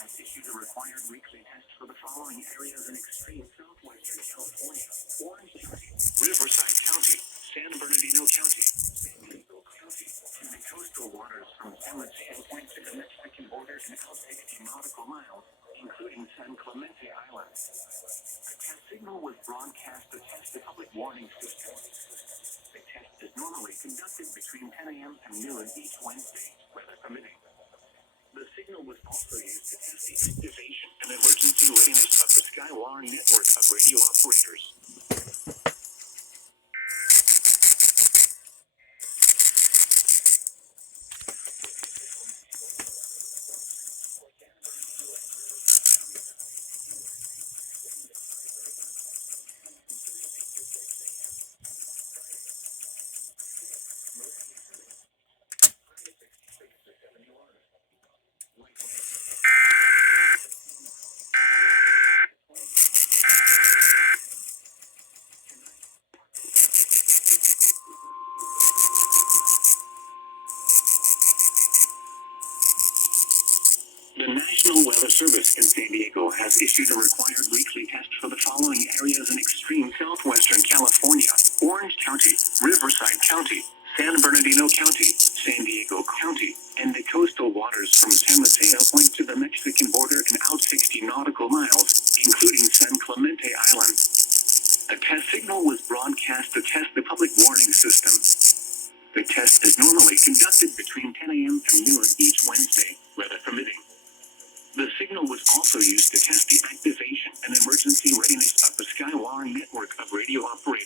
has issued a required weekly test for the following areas in extreme southwestern California: Orange County, Riverside County, San Bernardino County, San Diego County, and the coastal waters from San Mateo Point to the Mexican border and out 60 nautical miles, including San Clemente Island. A test signal was broadcast to test the public warning system. The test is normally conducted between 10 a.m. and noon each Wednesday, weather permitting. The signal was also used to test the activation and emergency readiness of the Skywire network of radio operators. The National Weather Service in San Diego has issued a required weekly test for the following areas in extreme southwestern California: Orange County, Riverside County, San Bernardino County, San Diego County, and the coastal waters from San Mateo Point to the Mexican border and out 60 nautical miles, including San Clemente Island. A test signal was broadcast to test the public warning system. The test is normally conducted between 10 a.m. and noon each Wednesday, weather permitting. The signal was also used to test the activation and emergency readiness of the Skywire network of radio operators.